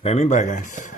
Standing by, guys.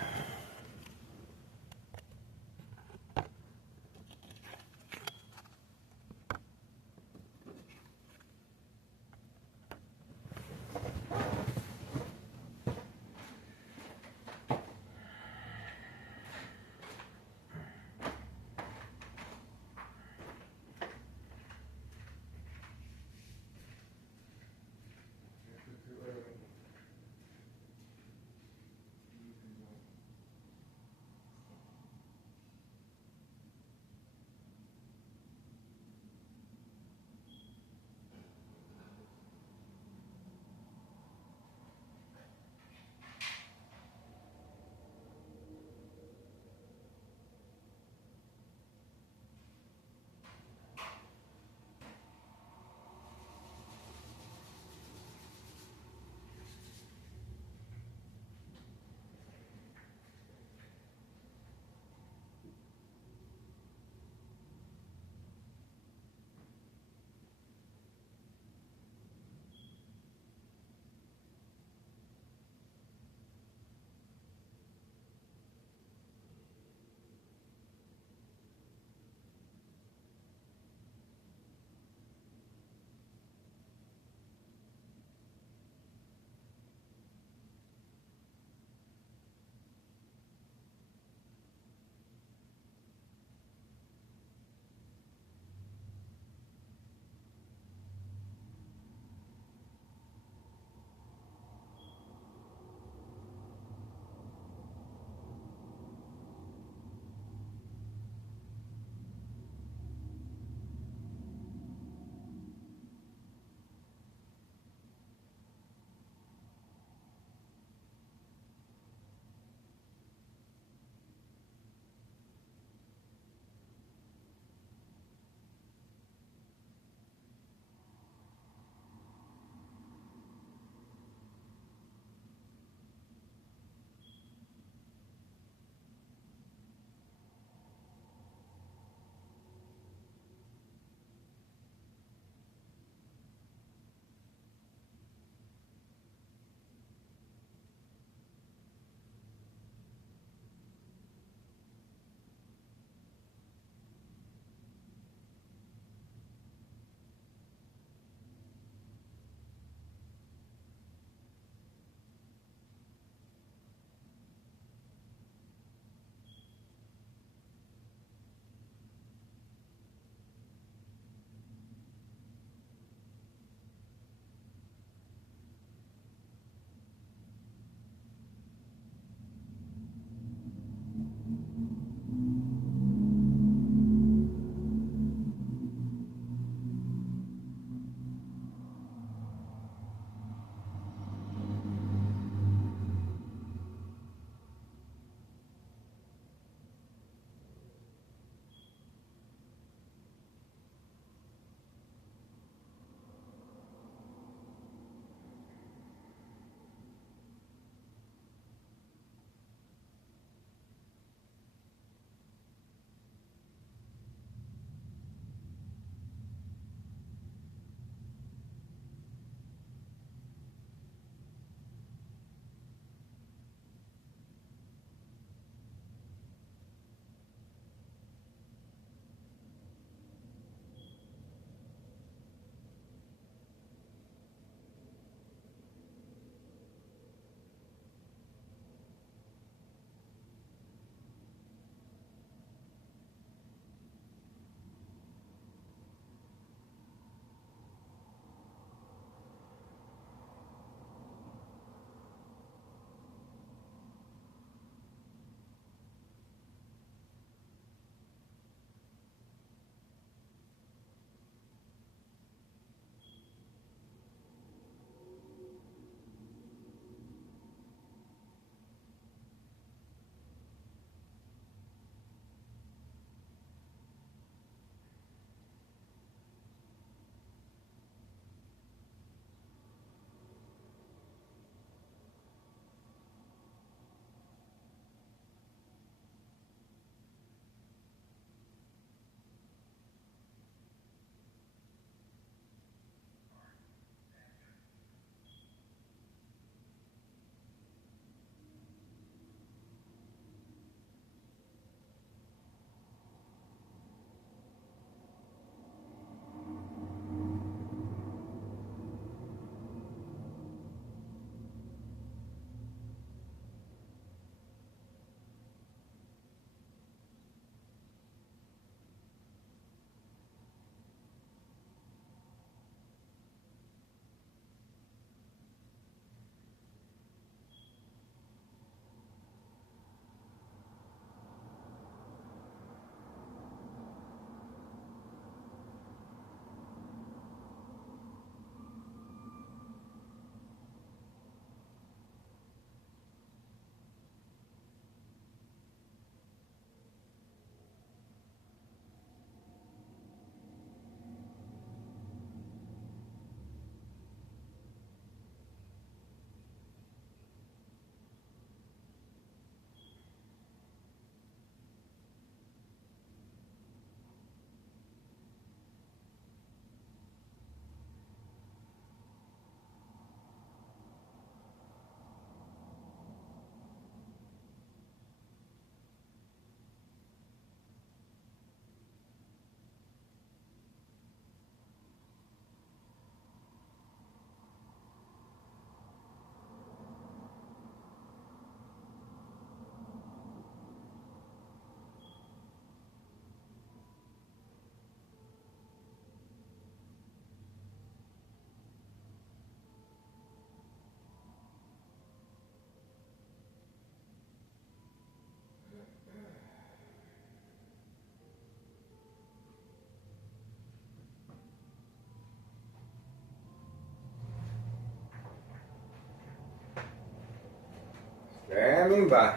Standing by.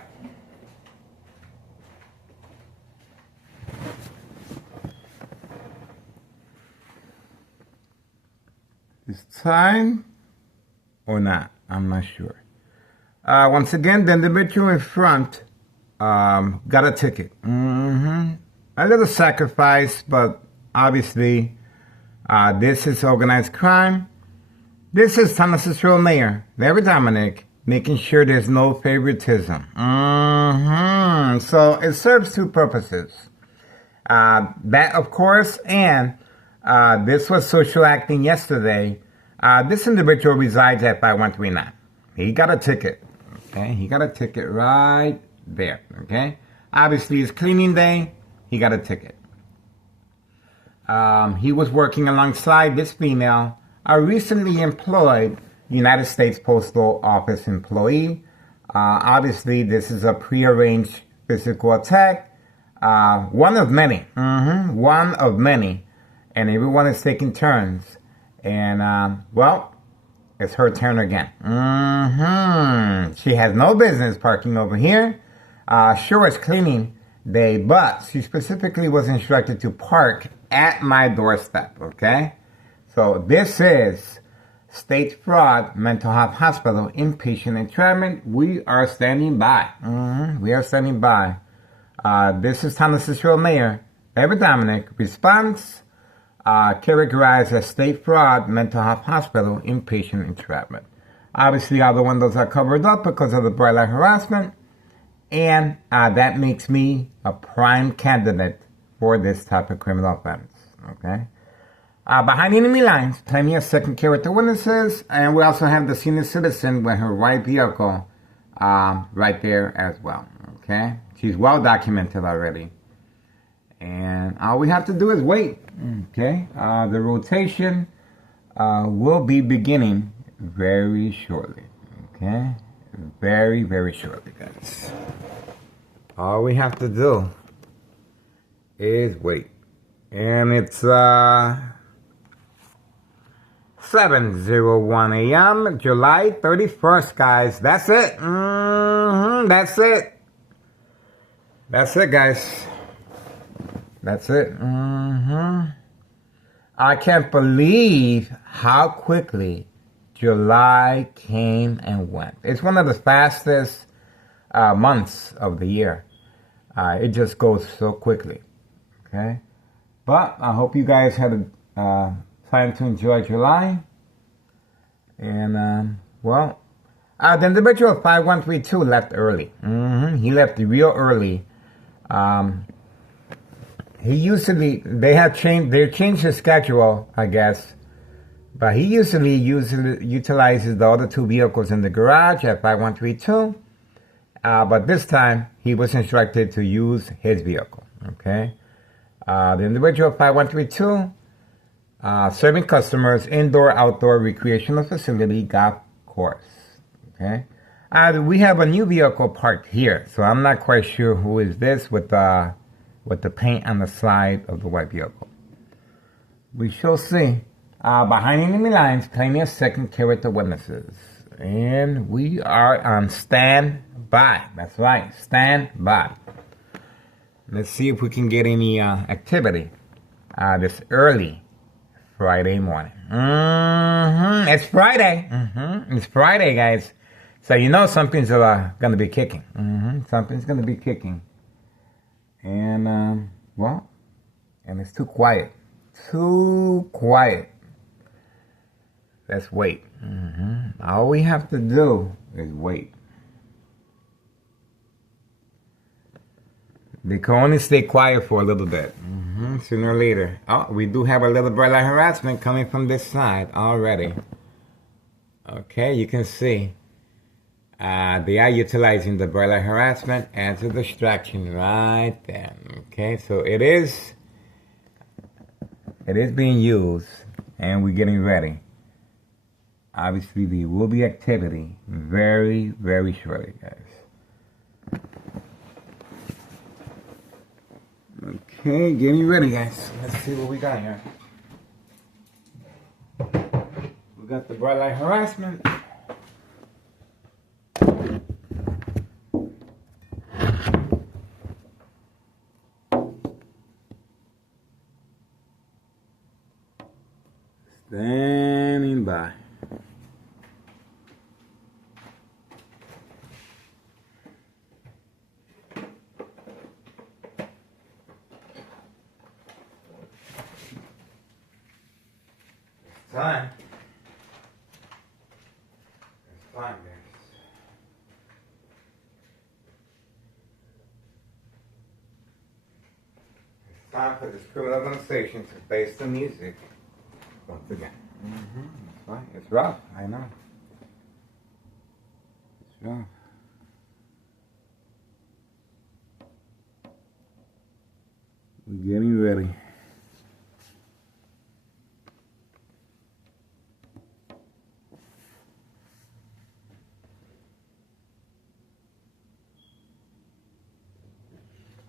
It's time or not? I'm not sure. Once again, the individual in front got a ticket. A little sacrifice, but obviously this is organized crime. This is Thomas's real mayor, Larry Dominic, making sure there's no favoritism. So it serves two purposes. That, of course, and this was social acting yesterday. This individual resides at 5139. He got a ticket. Okay, he got a ticket right there. Okay, obviously it's cleaning day. He got a ticket. He was working alongside this female, a recently employed United States Postal Office employee. Obviously, this is a prearranged physical attack. One of many. One of many. And everyone is taking turns. And, well, it's her turn again. She has no business parking over here. Sure, it's cleaning day, but she specifically was instructed to park at my doorstep, okay? So this is State Fraud Mental Health Hospital Inpatient Entrapment. We are standing by. We are standing by. This is Thomas's real mayor, Larry Dominic. Response, characterized as State Fraud Mental Health Hospital Inpatient Entrapment. Obviously, all the windows are covered up because of the bright light harassment. And that makes me a prime candidate for this type of criminal offense. Okay. Behind enemy lines, plenty of second character witnesses, and we also have the senior citizen with her white vehicle right there as well. Okay. She's well documented already. And all we have to do is wait. Okay. The rotation will be beginning very shortly. Okay. Very, very shortly, guys. All we have to do is wait. And it's 7:01 a.m. July 31st, guys. That's it. That's it. That's it, guys. That's it. I can't believe how quickly July came and went. It's one of the fastest months of the year. It just goes so quickly. Okay? But I hope you guys had a time to enjoy July. And, well, the individual 5132 left early. He left real early. They changed his schedule, I guess. But he usually utilizes the other two vehicles in the garage at 5132. But this time, he was instructed to use his vehicle. Okay? The individual 5132, serving customers, indoor-outdoor recreational facility, golf course. Okay? We have a new vehicle parked here, so I'm not quite sure who is this with the paint on the side of the white vehicle. We shall see. Behind enemy lines, plenty of second character witnesses. And we are on standby. That's right, stand-by. Let's see if we can get any activity this early Friday morning. It's Friday. It's Friday, guys. So you know something's going to be kicking. Something's going to be kicking. And, well, and it's too quiet. Too quiet. Let's wait. All we have to do is wait. They can only stay quiet for a little bit. Sooner or later. Oh, we do have a little bright light harassment coming from this side already. Okay, you can see. They are utilizing the bright light harassment as a distraction right there. Okay, so it is being used, and we're getting ready. Obviously, there will be activity very, very shortly, guys. Okay, getting ready, guys. Let's see what we got here. We got the bright light harassment. Stand by. It's time. It's time, guys. It's time for this criminal organization to face the music once again. That's right. It's rough. I know. It's rough. We're getting ready.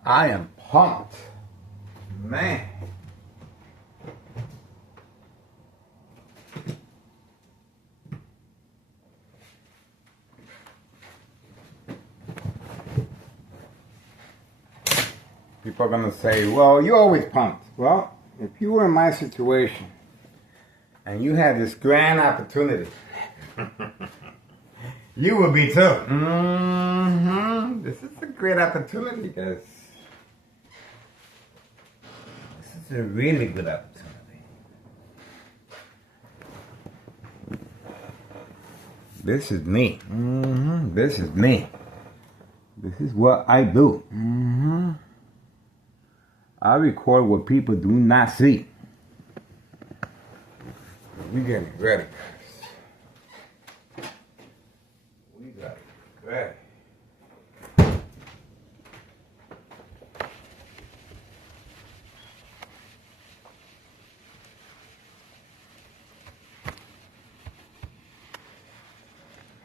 I am pumped. Man. People are going to say, well, you're always pumped. Well, if you were in my situation and you had this grand opportunity, you would be too. This is a great opportunity, guys. This is a really good opportunity. This is me. This is me. This is what I do. I record what people do not see. We getting ready, guys. We got it ready.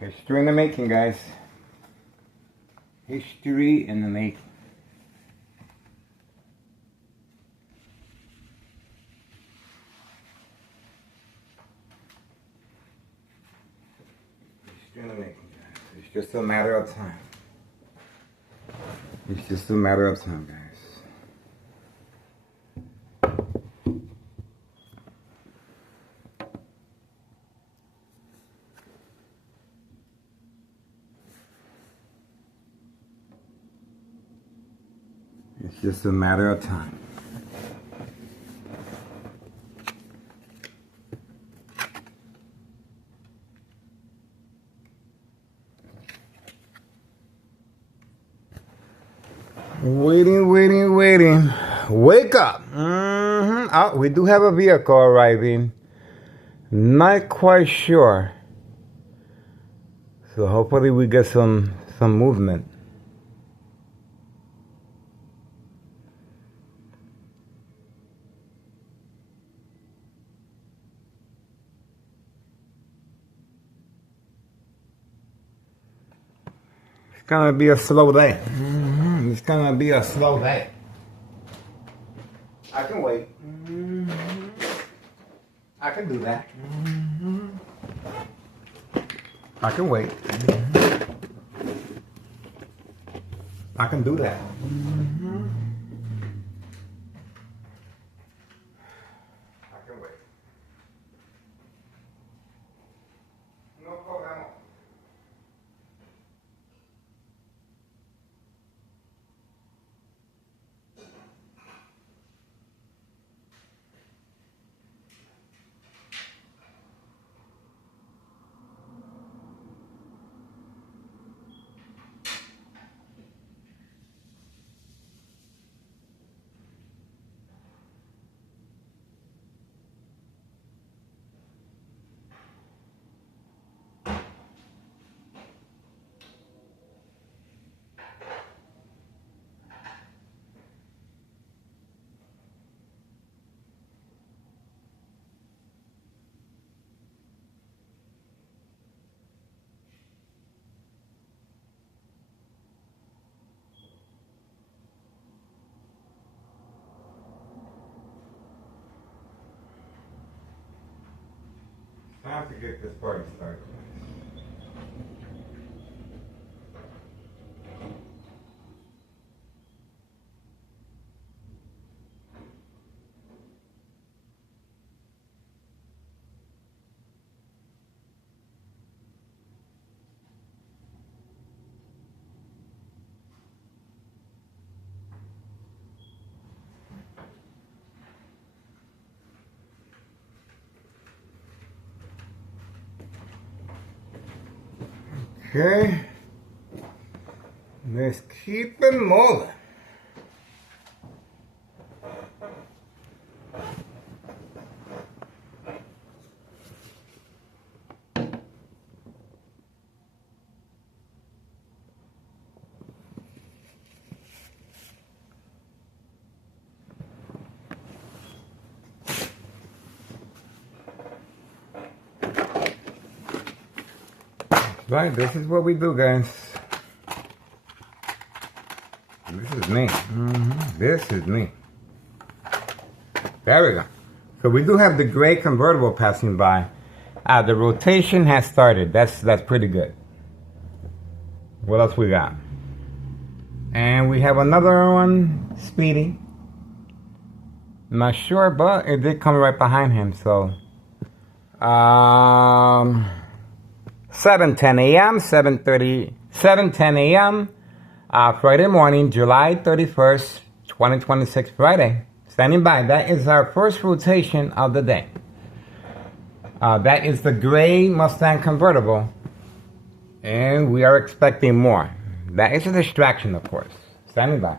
History in the making, guys. History in the making. It's just a matter of time. It's just a matter of time, guys. It's just a matter of time. Waiting. Wake up. Oh, we do have a vehicle arriving. Not quite sure. So hopefully we get some movement. It's gonna be a slow day. It's gonna be a slow day. I can wait. I can do that. I can wait. I can do that. I can wait. No problem. Time to get this party started. Okay. Let's keep it moving. Right, this is what we do, guys. This is me. This is me. There we go. So we do have the gray convertible passing by. The rotation has started. That's pretty good. What else we got? And we have another one speeding. I'm not sure, but it did come right behind him. So 7:10 a.m., 7:10 a.m. Friday morning, July 31st, 2026, Friday. Standing by. That is our first rotation of the day. That is the gray Mustang convertible. And we are expecting more. That is a distraction, of course. Standing by.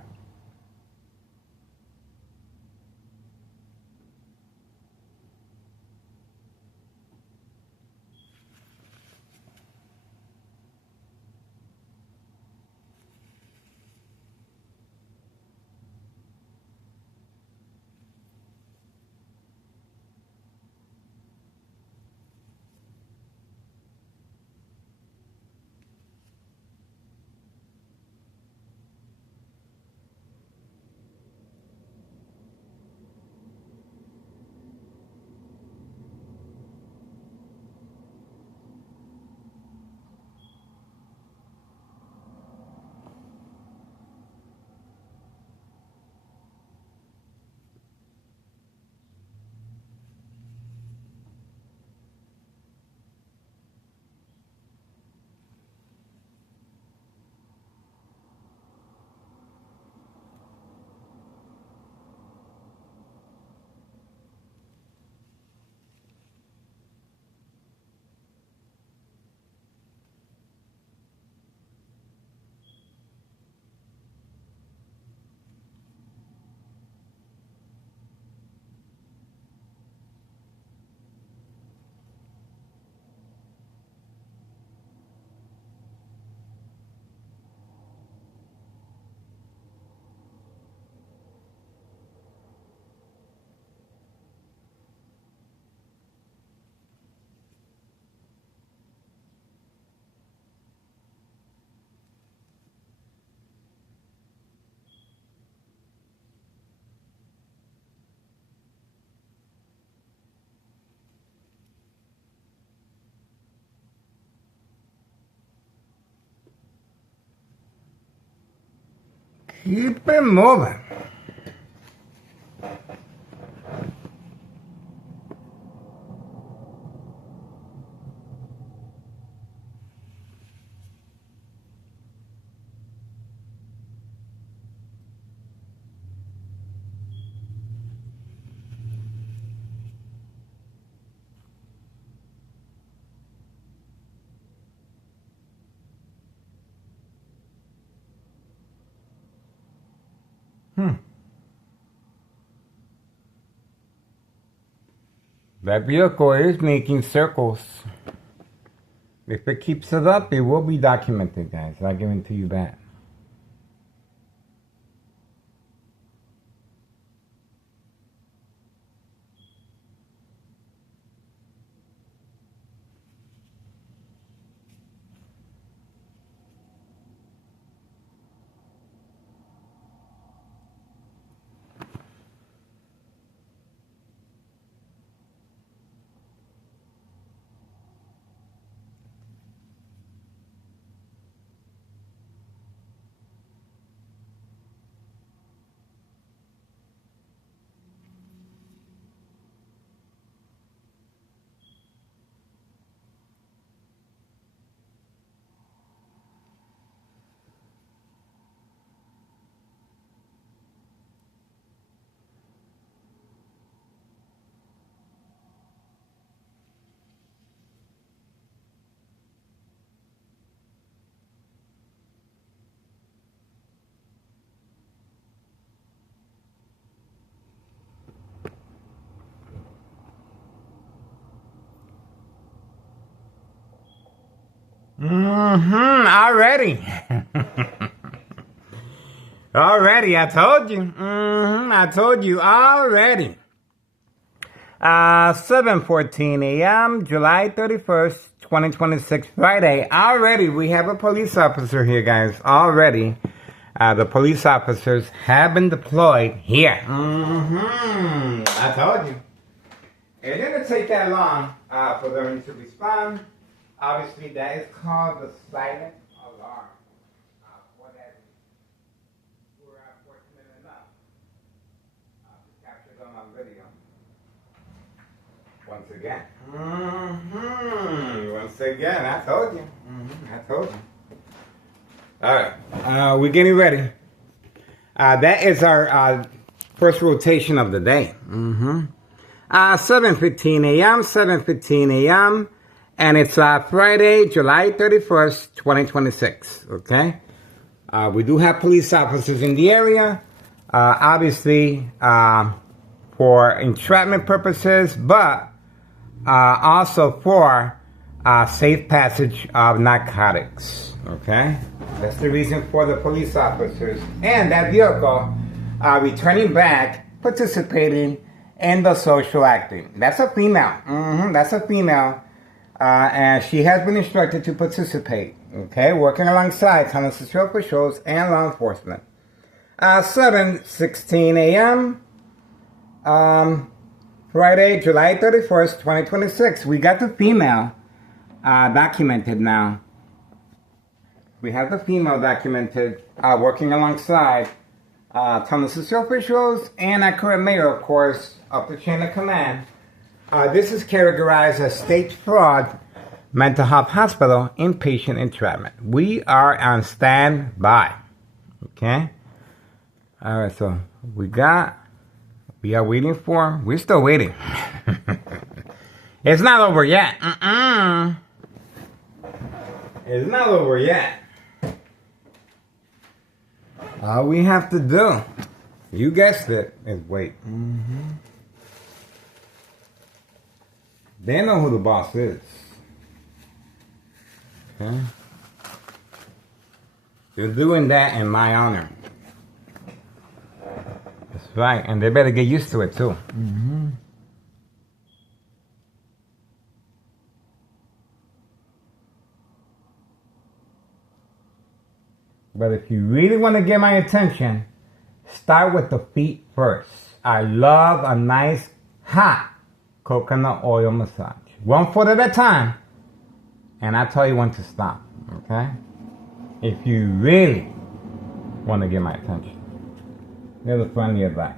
Keep it moving. That vehicle is making circles. If it keeps it up, it will be documented, guys. I guarantee you that. Already. Already, I told you. I told you already. 7:14 a.m., July 31st, 2026, Friday. Already, we have a police officer here, guys. Already, the police officers have been deployed here. I told you. It didn't take that long for them to respond. Obviously, that is called the silent alarm. For that, we were fortunate enough to capture them on video. Once again. Once again, I told you. I told you. All right, we're getting ready. That is our first rotation of the day. 7:15 a.m., 7:15 a.m., and it's Friday, July 31st, 2026, okay? We do have police officers in the area, obviously for entrapment purposes, but also for safe passage of narcotics, okay? That's the reason for the police officers and that vehicle returning back, participating in the social acting. That's a female. That's a female. And she has been instructed to participate, okay? Working alongside county social officials and law enforcement. 7:16 a.m., Friday, July 31st, 2026. We got the female documented now. We have the female documented working alongside county social officials and our current mayor, of course, up the chain of command. This is categorized as state fraud, mental health hospital, inpatient entrapment. We are on standby. Okay? All right, so we are waiting for, we're still waiting. It's not over yet. It's not over yet. All we have to do, you guessed it, is wait. They know who the boss is. Okay? You're doing that in my honor. That's right, and they better get used to it too. But if you really want to get my attention, start with the feet first. I love a nice hot coconut oil massage. 1 foot at a time. And I tell you when to stop. Okay? If you really want to get my attention. There's a friendly advice.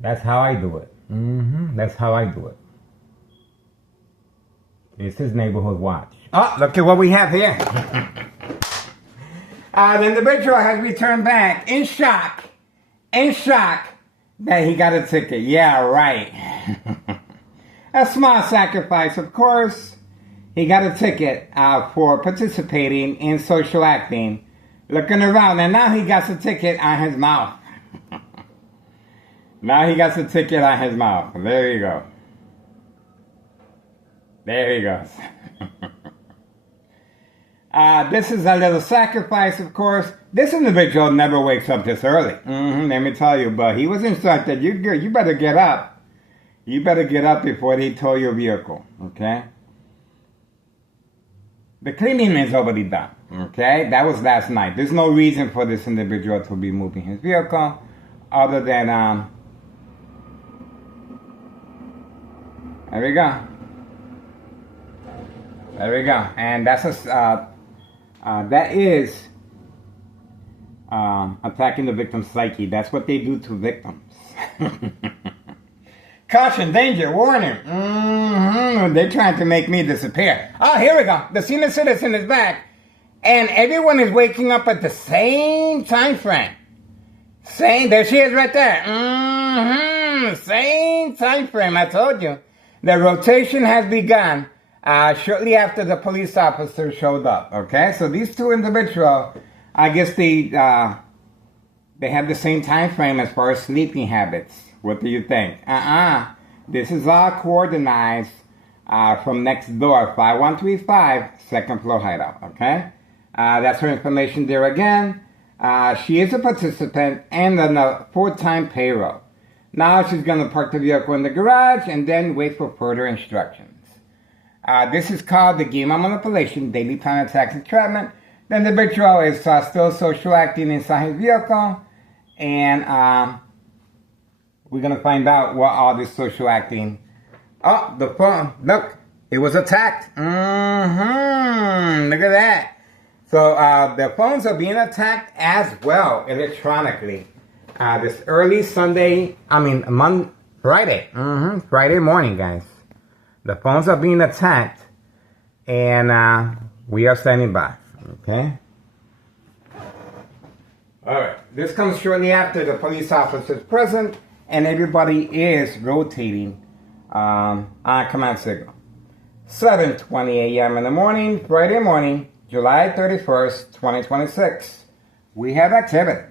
That's how I do it. That's how I do it. This is Neighborhood Watch. Oh, look at what we have here. The individual has returned back in shock that he got a ticket. Yeah, right. A small sacrifice, of course. He got a ticket for participating in social acting, looking around, and now he got a ticket on his mouth. Now he got a ticket on his mouth. There you go. There he goes. This is a little sacrifice, of course. This individual never wakes up this early. Let me tell you, but he was instructed, you better get up. You better get up before they tow your vehicle, okay? The cleaning is already done, okay? That was last night. There's no reason for this individual to be moving his vehicle other than, there we go. There we go. And that's that is attacking the victim's psyche. That's what they do to victims. Caution, danger, warning. They're trying to make me disappear. Oh, here we go. The senior citizen is back. And everyone is waking up at the same time frame. There she is right there. Same time frame, I told you. The rotation has begun shortly after the police officer showed up. Okay, so these two individuals, I guess they have the same time frame as far as sleeping habits. What do you think? This is all coordinated from next door, 5135, second floor hideout, okay? That's her information there again. She is a participant and on a full-time payroll. Now she's going to park the vehicle in the garage and then wait for further instructions. This is called the game of manipulation, daily plan attacks entrapment. The individual is still social acting inside his vehicle, and we're going to find out what all this social acting. Oh, the phone. Look, it was attacked. Look at that. So the phones are being attacked as well electronically. This early Friday. Friday morning, guys. The phones are being attacked, and we are standing by. Okay. All right. This comes shortly after the police officers present, and everybody is rotating on command signal. 7:20 a.m. in the morning, Friday morning, July 31st, 2026. We have activity.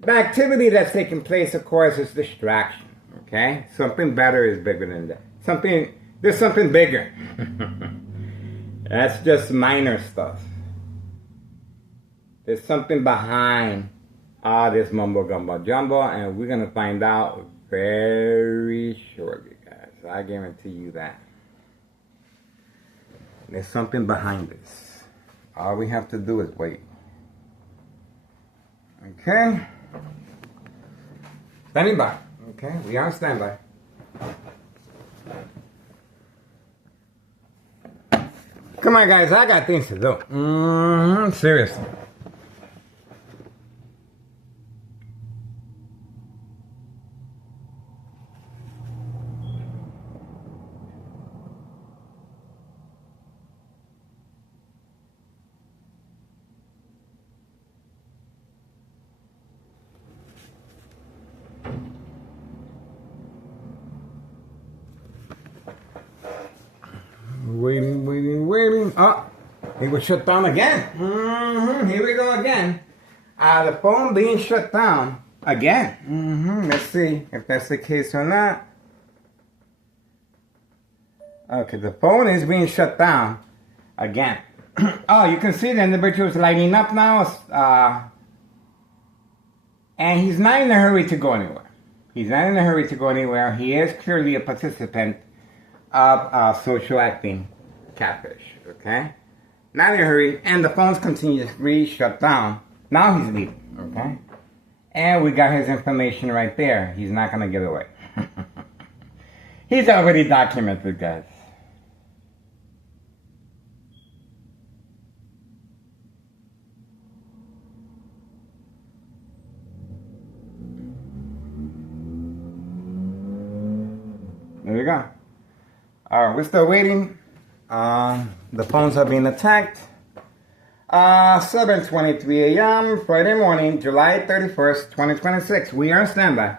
The activity that's taking place, of course, is distraction. Okay? Something better is bigger than that. There's something bigger. That's just minor stuff. There's something behind all this mumbo gumbo jumbo, and we're going to find out very shortly, guys. I guarantee you that. There's something behind this. All we have to do is wait. Okay? Standing by. Okay? We are on standby. Come on, guys. I got things to do. Seriously. Waiting. Oh, it was shut down again. Here we go again. The phone being shut down again. Let's see if that's the case or not. Okay, the phone is being shut down again. Oh, you can see the individual's lighting up now. And he's not in a hurry to go anywhere. He is clearly a participant of social acting catfish, okay? Not in a hurry, and the phone's continuously shut down. Now he's leaving, okay? And we got his information right there. He's not gonna get away. He's already documented, guys. There we go. Alright, we're still waiting. The phones are being attacked. 7:23 a.m. Friday morning, July 31st, 2026. We are on standby.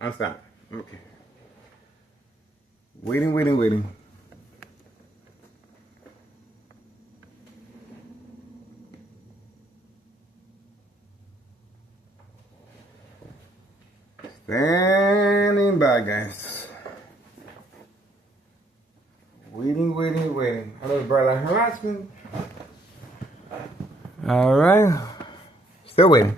On standby. Okay. Waiting. Standing by, guys. Waiting. Hello, brother. Harassment. All right. Still waiting.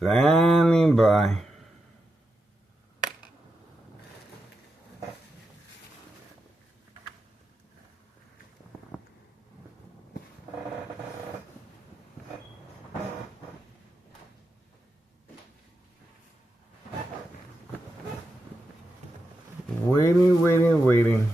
Standing by. Waiting.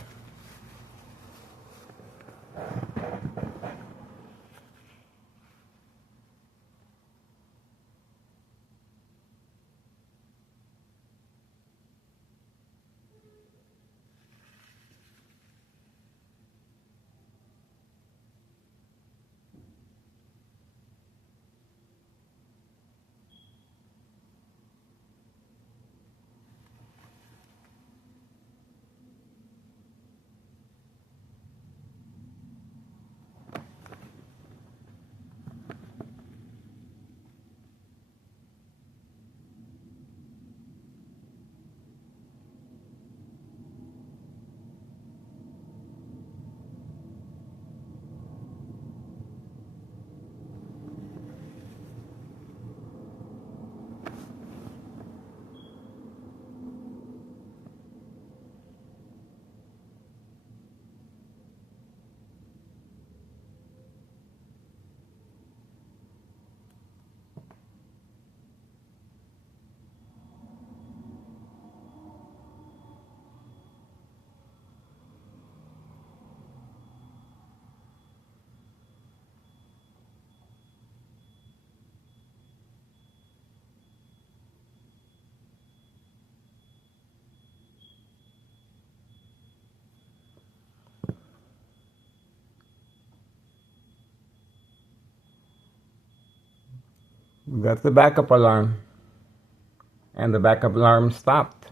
We got the backup alarm. And the backup alarm stopped.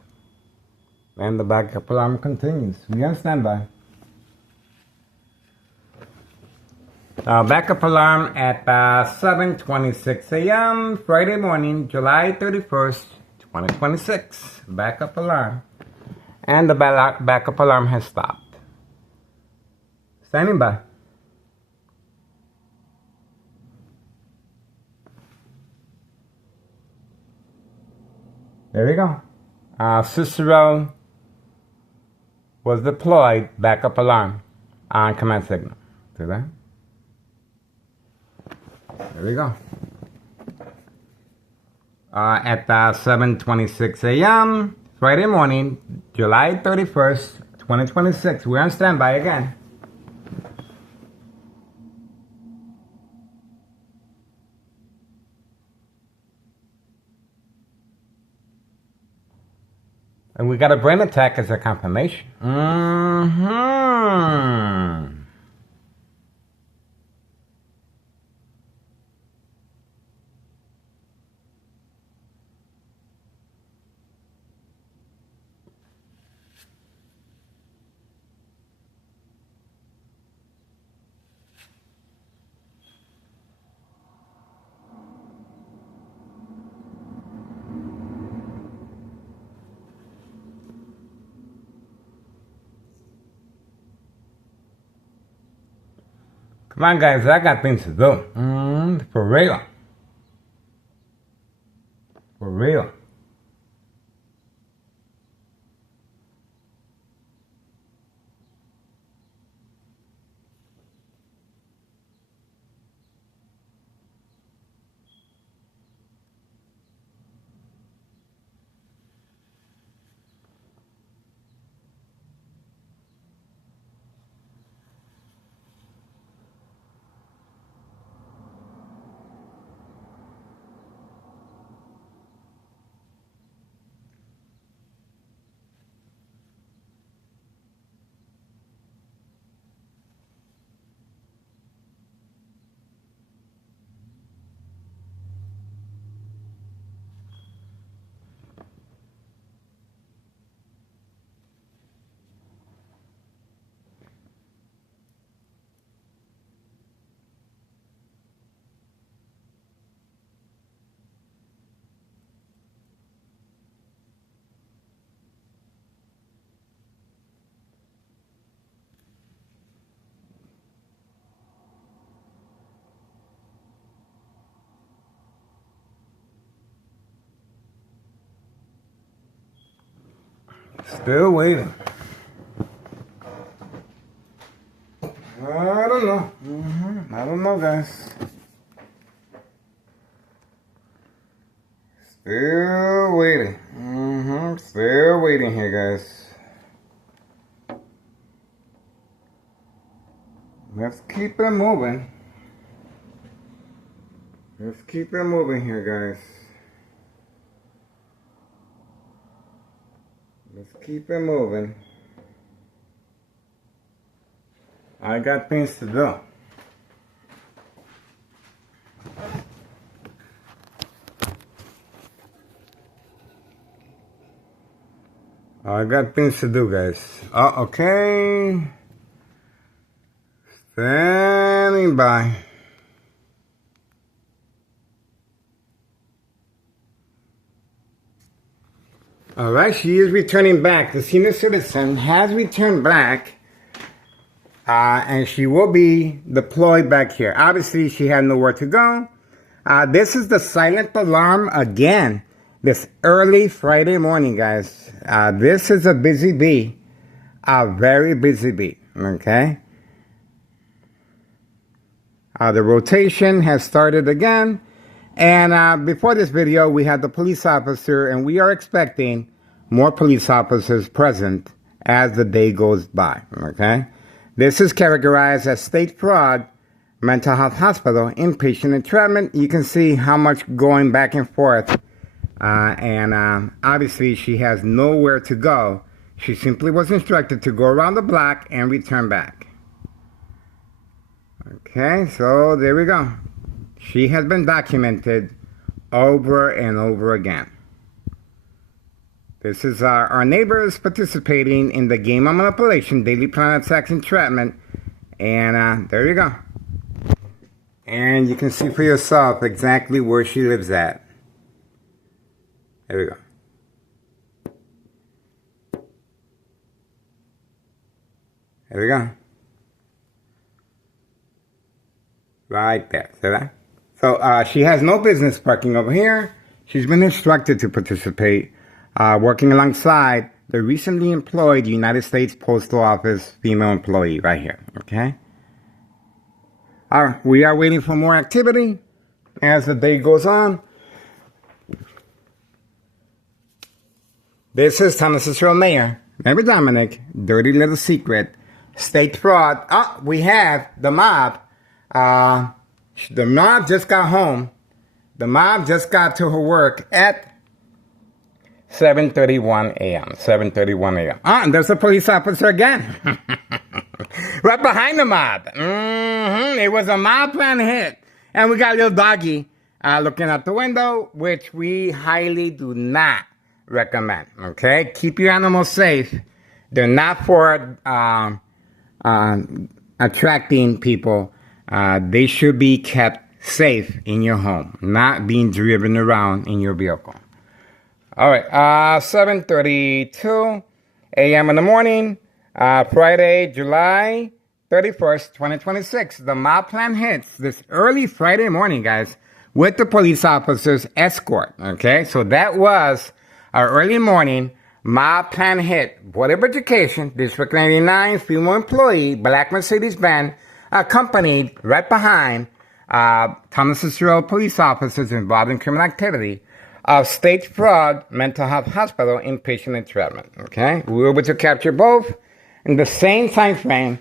And the backup alarm continues. We on standby. Backup alarm at 7:26 a.m. Friday morning, July 31st, 2026. Backup alarm. And the backup alarm has stopped. Standing by. There we go. Cicero was deployed. Backup alarm on command signal. See that? There we go. At 7:26 a.m. Friday morning, July 31st, 2026. We're on standby again. And we got a brain attack as a confirmation. Come on, guys, I got things to do. For real. For real. Still waiting. I don't know. I don't know, guys. Still waiting. Still waiting here, guys. Let's keep it moving. Let's keep it moving here, guys. Let's keep it moving. I got things to do. I got things to do, guys. Okay. Standing by. All right, she is returning back. The senior citizen has returned back, and she will be deployed back here. Obviously, she had nowhere to go. This is the silent alarm again. This early Friday morning, guys. This is a busy bee, a very busy bee. Okay. The rotation has started again. And before this video, we had the police officer, and we are expecting more police officers present as the day goes by, okay? This is categorized as state fraud, mental health hospital, inpatient entrapment. You can see how much going back and forth. Obviously, she has nowhere to go. She simply was instructed to go around the block and return back. Okay, so there we go. She has been documented over and over again. This is our neighbors participating in the game of manipulation, daily plan attacks, entrapment, and there you go. And you can see for yourself exactly where she lives at. There we go. There we go. Right there. See that? So she has no business parking over here. She's been instructed to participate, working alongside the recently employed United States Postal Office female employee right here. Okay? All right, we are waiting for more activity as the day goes on. This is Thomas Mayor, Mayor Dominic, Dirty Little Secret, State Fraud. Oh, we have the mob. The mob just got home. The mob just got to her work at 7:31 a.m. 7:31 a.m. And there's a police officer again. Right behind the mob. It was a mob plan hit. And we got a little doggy looking out the window, which we highly do not recommend. Okay? Keep your animals safe. They're not for attracting people. They should be kept safe in your home, not being driven around in your vehicle. All right, 7:32 a.m. in the morning, Friday, July 31st, 2026. The mob plan hits this early Friday morning, guys, with the police officer's escort. Okay, so that was our early morning mob plan hit. Board of Education, District 99, female employee, black Mercedes-Benz, accompanied right behind Thomas Cicero police officers involved in criminal activity of State Fraud Mental Health Hospital inpatient entrapment. Okay, we were able to capture both in the same time frame.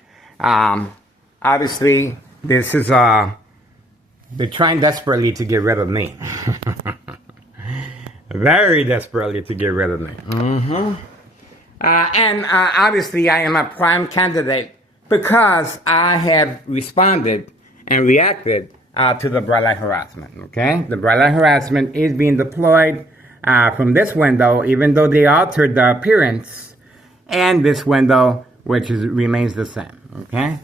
Obviously, this is they're trying desperately to get rid of me. Very desperately to get rid of me. And obviously, I am a prime candidate because I have responded and reacted to the bright light harassment, okay? The bright light harassment is being deployed from this window, even though they altered the appearance, and this window, which remains the same, okay?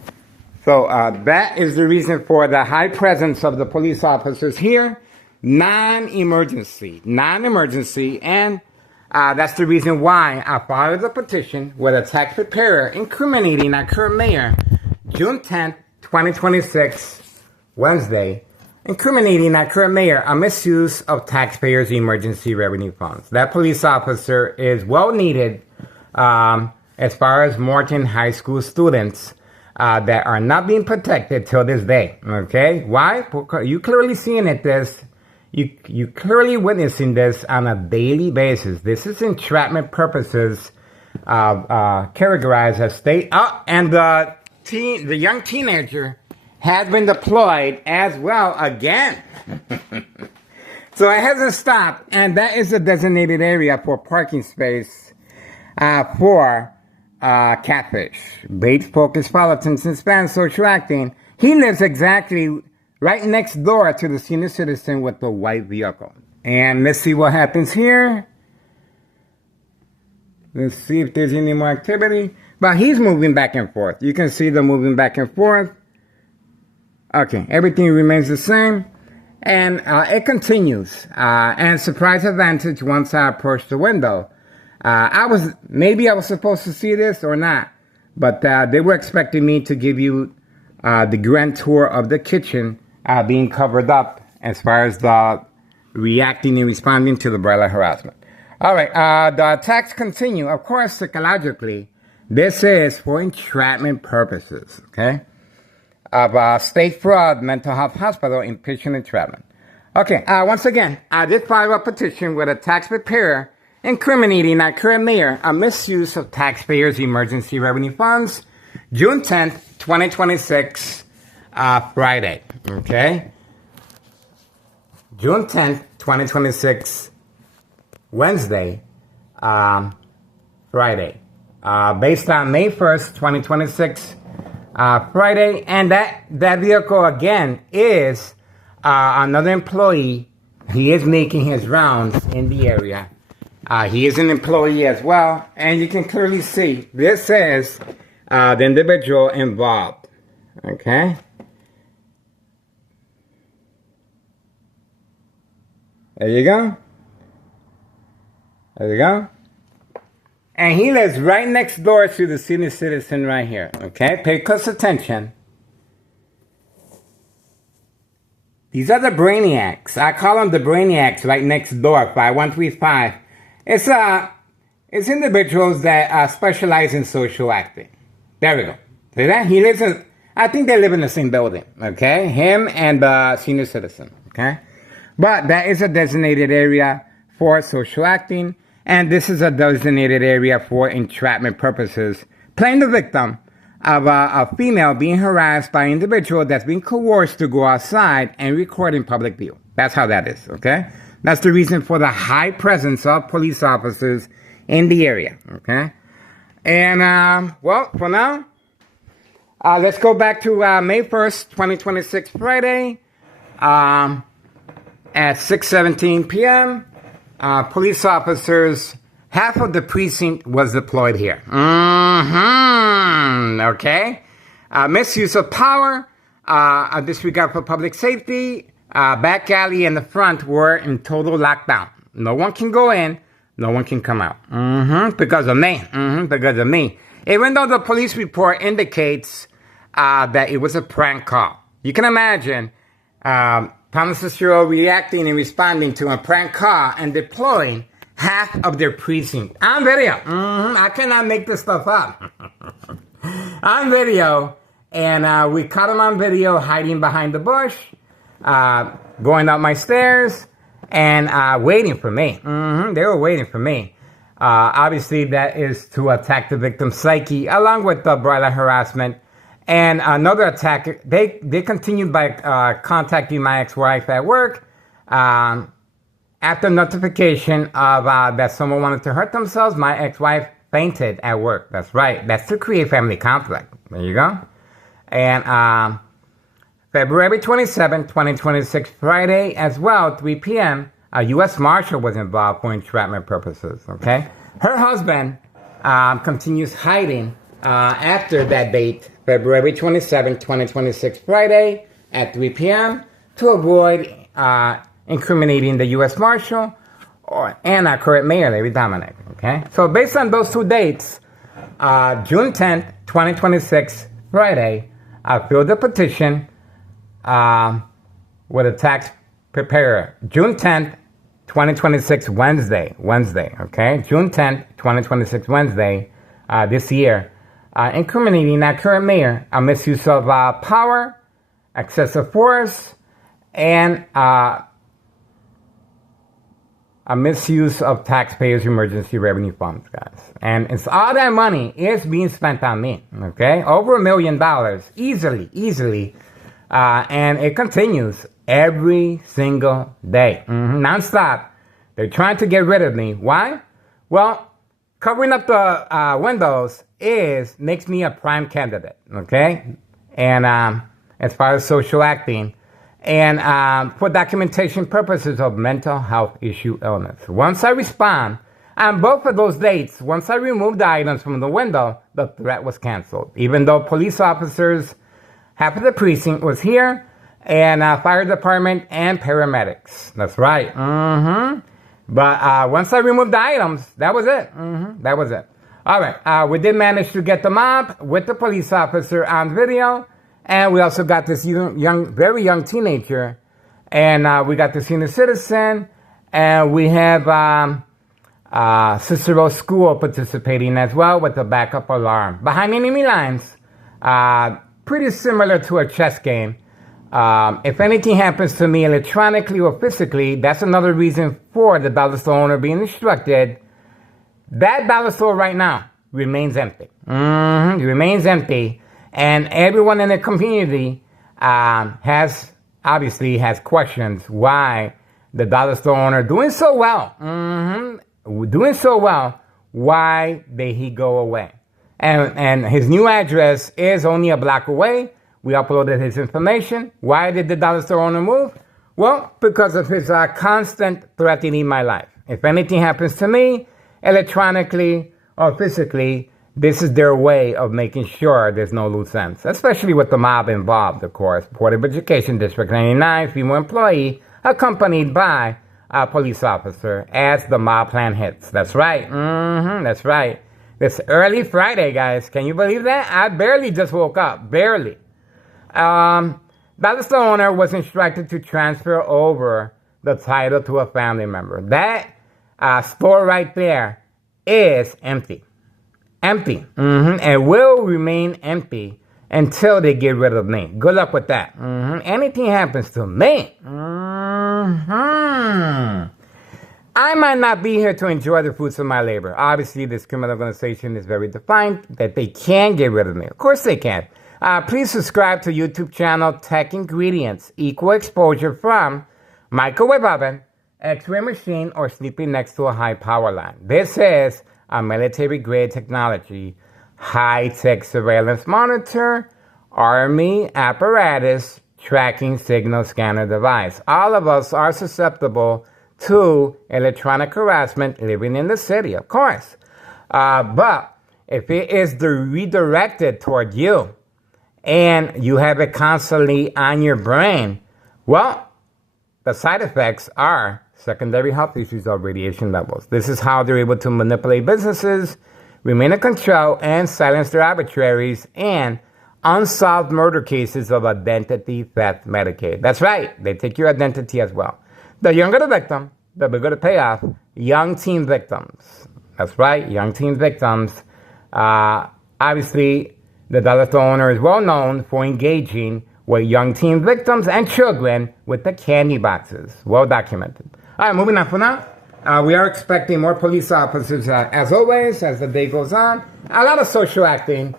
So that is the reason for the high presence of the police officers here. Non-emergency, and that's the reason why I filed the petition with a tax preparer incriminating our current mayor, June 10th, 2026, Wednesday, incriminating our current mayor a misuse of taxpayers' emergency revenue funds. That police officer is well needed as far as Morton High School students that are not being protected till this day. Okay? Why? Because you clearly seeing it you clearly witnessing this on a daily basis. This is entrapment purposes characterized as state. And the young teenager has been deployed as well again. So it hasn't stopped, and that is a designated area for parking space for catfish, bait-focused politics, and Spanish social acting. He lives exactly right next door to the senior citizen with the white vehicle. And let's see what happens here. Let's see if there's any more activity. But he's moving back and forth. You can see them moving back and forth. Okay, everything remains the same. And it continues. And surprise advantage once I approach the window. Maybe I was supposed to see this or not. But they were expecting me to give you the grand tour of the kitchen being covered up as far as the reacting and responding to the bright light harassment. All right, the attacks continue. Of course, psychologically, this is for entrapment purposes, okay? Of State Fraud Mental Health Hospital inpatient entrapment. Okay, once again, I did file a petition with a tax preparer incriminating our current mayor a misuse of taxpayers' emergency revenue funds, June 10th, 2026, Friday, okay? June 10th, 2026, Wednesday, Friday. Based on May 1st, 2026, Friday. And that vehicle, again, is another employee he is making his rounds in the area. He is an employee as well, and you can clearly see this is the individual involved. Okay? There you go. There you go. And he lives right next door to the senior citizen right here. Okay? Pay close attention. These are the brainiacs. I call them the brainiacs right next door, 5135. It's individuals that specialize in social acting. There we go. See that? He lives in, I think they live in the same building. Okay? Him and the senior citizen. Okay? But that is a designated area for social acting. And this is a designated area for entrapment purposes. Playing the victim of a female being harassed by an individual that's being coerced to go outside and record in public view. That's how that is, okay? That's the reason for the high presence of police officers in the area, okay? And, well, for now, let's go back to May 1st, 2026, Friday, at 6:17 p.m., police officers, half of the precinct was deployed here. Okay? Misuse of power, a disregard for public safety, back alley and the front were in total lockdown. No one can go in, no one can come out. Because of me. Because of me. Even though the police report indicates that it was a prank call. You can imagine Thomas Cicero reacting and responding to a prank call and deploying half of their precinct on video. I cannot make this stuff up. On video. And we caught him on video hiding behind the bush, going up my stairs, and waiting for me. They were waiting for me. Obviously, that is to attack the victim's psyche, along with the broiler harassment. And another attack, they continued by contacting my ex-wife at work after notification of that someone wanted to hurt themselves. My ex-wife fainted at work. That's right. That's to create family conflict. There you go. And February 27, 2026, Friday as well, 3 p.m., a U.S. Marshal was involved for entrapment purposes. Okay? Her husband continues hiding after that date, February 27, 2026, Friday at 3 p.m. to avoid incriminating the U.S. Marshal and our current mayor, Larry Dominic. Okay? So based on those two dates, June 10th, 2026, Friday, I filled the petition with a tax preparer. June 10th, 2026, Wednesday, okay? June 10th, 2026, Wednesday, this year. Incriminating our current mayor, a misuse of power, excessive force, and a misuse of taxpayers' emergency revenue funds, guys. And it's all that money is being spent on me, okay? Over $1 million, easily. And it continues every single day, nonstop. They're trying to get rid of me. Why? Well, covering up the windows makes me a prime candidate, okay? And as far as social acting, and for documentation purposes of mental health issue illness. Once I respond on both of those dates, once I removed the items from the window, the threat was canceled. Even though police officers, half of the precinct was here, and fire department and paramedics. That's right. But once I removed the items, that was it. That was it. All right. We did manage to get the mob with the police officer on video. And we also got this very young teenager. And we got the senior citizen. And we have Cicero School participating as well with the backup alarm. Behind enemy lines, pretty similar to a chess game. If anything happens to me electronically or physically, that's another reason for the dollar store owner being instructed. That dollar store right now remains empty. It remains empty. And everyone in the community has questions why the dollar store owner doing so well, why did he go away? And his new address is only a block away. We uploaded his information. Why did the dollar store owner move? Well, because of his constant threatening my life. If anything happens to me, electronically or physically, this is their way of making sure there's no loose ends, especially with the mob involved, of course. Board of Education District 99, female employee, accompanied by a police officer as the mob plan hits. That's right. That's right. It's early Friday, guys. Can you believe that? I barely just woke up. Barely. The owner was instructed to transfer over the title to a family member. That store right there is empty. Empty. And will remain empty until they get rid of me. Good luck with that. Anything happens to me, I might not be here to enjoy the fruits of my labor. Obviously, this criminal organization is very defined that they can get rid of me. Of course they can. Please subscribe to YouTube channel Tech Ingredients. Equal exposure from microwave oven, X-ray machine, or sleeping next to a high power line. This is a military-grade technology, high-tech surveillance monitor, army apparatus, tracking signal scanner device. All of us are susceptible to electronic harassment living in the city, of course. But if it is redirected toward you and you have it constantly on your brain, well, the side effects are secondary health issues of radiation levels. This is how they're able to manipulate businesses, remain in control, and silence their arbitraries and unsolved murder cases of identity theft Medicaid. That's right. They take your identity as well. The younger the victim, the bigger the payoff. Young teen victims. That's right. Young teen victims. Obviously, the dollar store owner is well known for engaging with young teen victims and children with the candy boxes. Well documented. All right, moving on for now. We are expecting more police officers, as always, as the day goes on. A lot of social acting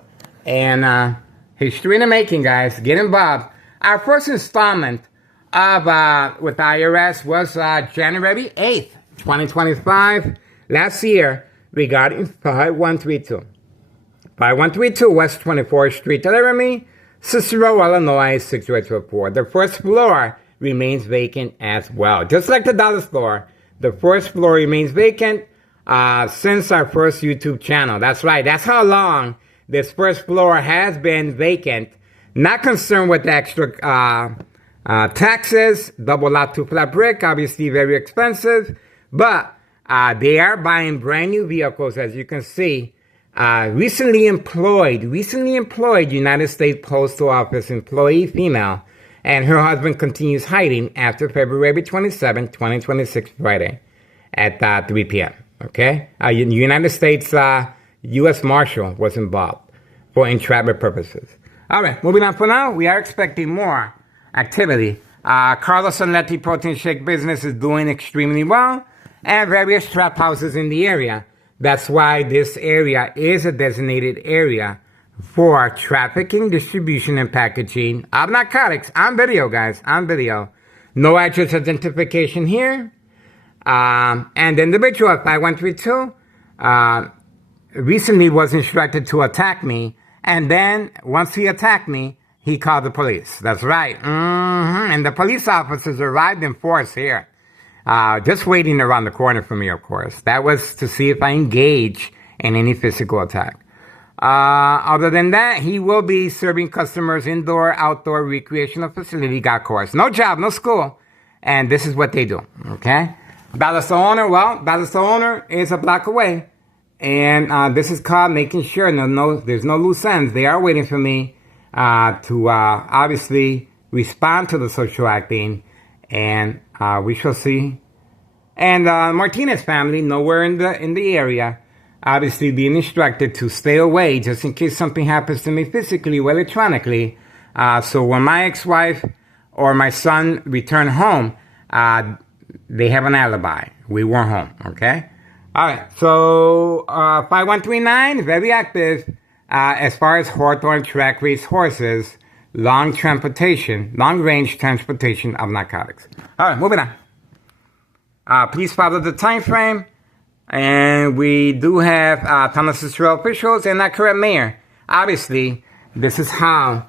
and history in the making, guys. Get involved. Our first installment of with IRS was January 8th, 2025, last year, regarding 5132. 5132 West 24th Street, Laramie, Cicero, Illinois, 62824. The first floor remains vacant as well. Just like the dollar store, the first floor remains vacant since our first YouTube channel. That's right. That's how long this first floor has been vacant. Not concerned with the extra taxes, double lot, two flat brick, obviously very expensive. But they are buying brand new vehicles, as you can see. Recently employed United States Postal Office employee female, and her husband continues hiding after February 27, 2026, Friday at 3 p.m. Okay? United States U.S. Marshal was involved for entrapment purposes. All right, moving on for now. We are expecting more activity. Carlos and Letty Protein Shake business is doing extremely well, and various trap houses in the area. That's why this area is a designated area for trafficking, distribution, and packaging of narcotics. On video, guys, on video. No address identification here. And the individual at 5132 recently was instructed to attack me. And then, once he attacked me, he called the police. That's right. And the police officers arrived in force here. Just waiting around the corner for me, of course. That was to see if I engage in any physical attack. Other than that, he will be serving customers indoor, outdoor recreational facility, golf course. No job, no school. And this is what they do, okay? Ballester owner, well, Ballester owner is a block away. And this is called making sure there's no loose ends. They are waiting for me to obviously respond to the social acting. And we shall see. And Martinez family, nowhere in the area, obviously being instructed to stay away just in case something happens to me physically or electronically. So when my ex-wife or my son return home, they have an alibi. We weren't home, okay? All right, so 5139, very active as far as Hawthorne track race horses, long-range transportation of narcotics. All right, moving on. Please follow the time frame. And we do have Town of Cicero officials and our current mayor. Obviously, this is how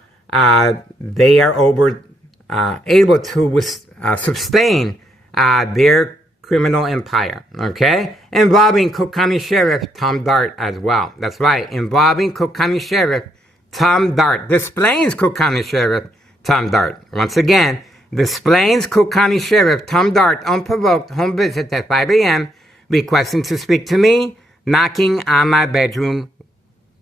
they are over able to sustain their criminal empire, okay? Involving Cook County Sheriff Tom Dart as well. That's right, involving Cook County Sheriff Tom Dart. Displays Cook County Sheriff Tom Dart. Once again, displays Cook County Sheriff Tom Dart unprovoked home visit at 5 a.m. requesting to speak to me, knocking on my bedroom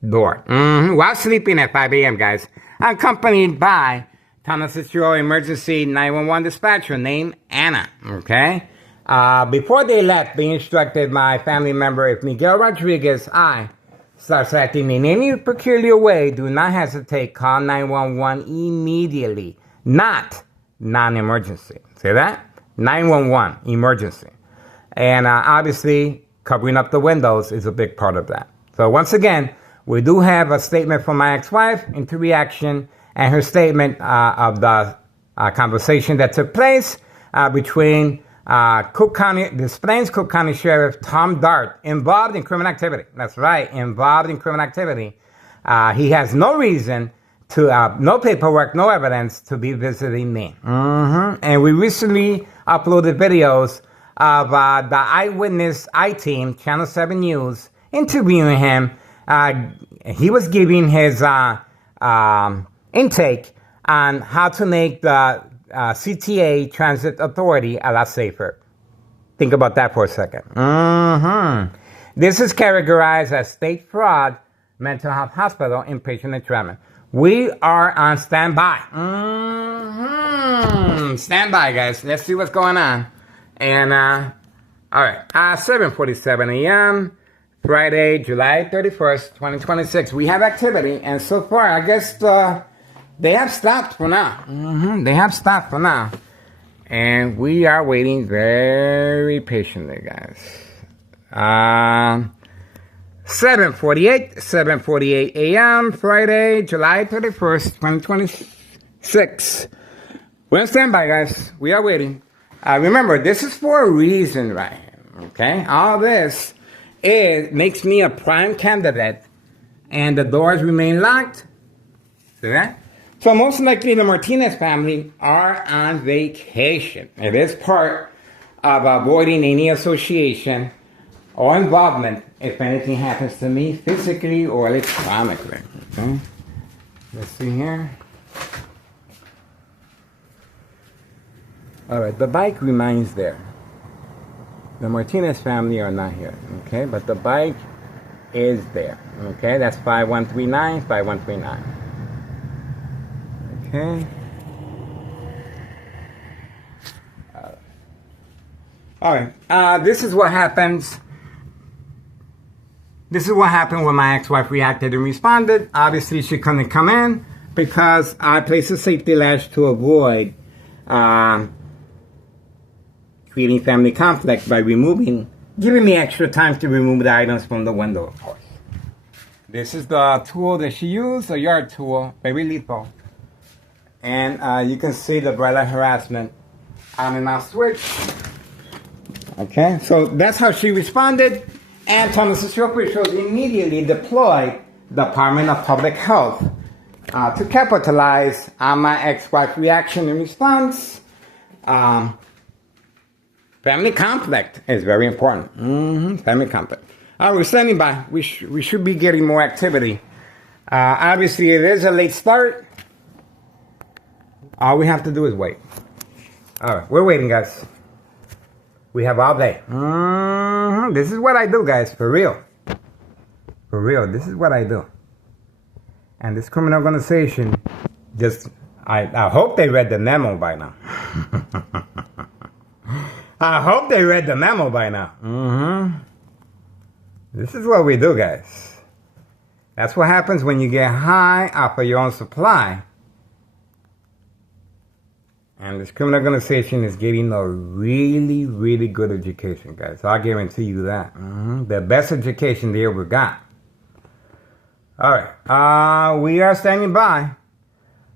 door. While sleeping at 5 a.m., guys. Accompanied by Thomas Fitzgerald emergency 911 dispatcher named Anna, okay? Before they left, they instructed my family member, if Miguel Rodriguez, starts acting in any peculiar way, do not hesitate, call 911 immediately. Not non-emergency. See that? 911, emergency. And obviously, covering up the windows is a big part of that. So once again, we do have a statement from my ex-wife into reaction and her statement of the conversation that took place between Cook County, Des Plaines Cook County Sheriff Tom Dart, involved in criminal activity. That's right, involved in criminal activity. He has no reason to, no paperwork, no evidence to be visiting me. And we recently uploaded videos of the Eyewitness I-Team, Channel 7 News, interviewing him. He was giving his intake on how to make the CTA Transit Authority a lot safer. Think about that for a second. This is categorized as state fraud, mental health hospital, inpatient entrapment. We are on standby. Standby, guys. Let's see what's going on. And, all right, 7:47 a.m., Friday, July 31st, 2026. We have activity, and so far, I guess they have stopped for now. They have stopped for now. And we are waiting very patiently, guys. 7:48 a.m., Friday, July 31st, 2026. We're on standby, guys. We are waiting. Remember, this is for a reason, right? Okay? All this makes me a prime candidate, and the doors remain locked. See that? So most likely the Martinez family are on vacation. It is part of avoiding any association or involvement if anything happens to me physically or electronically. Okay? Let's see here. All right, the bike remains there. The Martinez family are not here, okay? But the bike is there, okay? That's 5139, 5139. Okay. All right. This is what happens. This is what happened when my ex-wife reacted and responded. Obviously, she couldn't come in because I placed a safety latch to avoid creating family conflict by giving me extra time to remove the items from the window, of course. This is the tool that she used, a yard tool, very lethal. And you can see the bright light harassment on and off switch. Okay, so that's how she responded. And Thomas officials immediately deployed the Department of Public Health to capitalize on my ex-wife's reaction and response. Family conflict is very important. Family conflict. We're standing by. We should be getting more activity. Obviously, it is a late start. All we have to do is wait. All right, we're waiting, guys. We have all day. This is what I do, guys, for real. For real, this is what I do. And this criminal organization, I hope they read the memo by now. I hope they read the memo by now. This is what we do, guys. That's what happens when you get high off of your own supply. And this criminal organization is getting a really, really good education, guys. I'll guarantee you that. The best education they ever got. All right. We are standing by.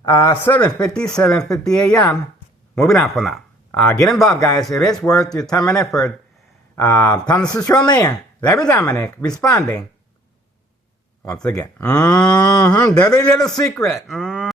7:50 a.m. Moving on for now. Get involved, guys. It is worth your time and effort. Thomas Fitzgerald Mayor, Larry Dominic, responding. Once again. Dirty little secret.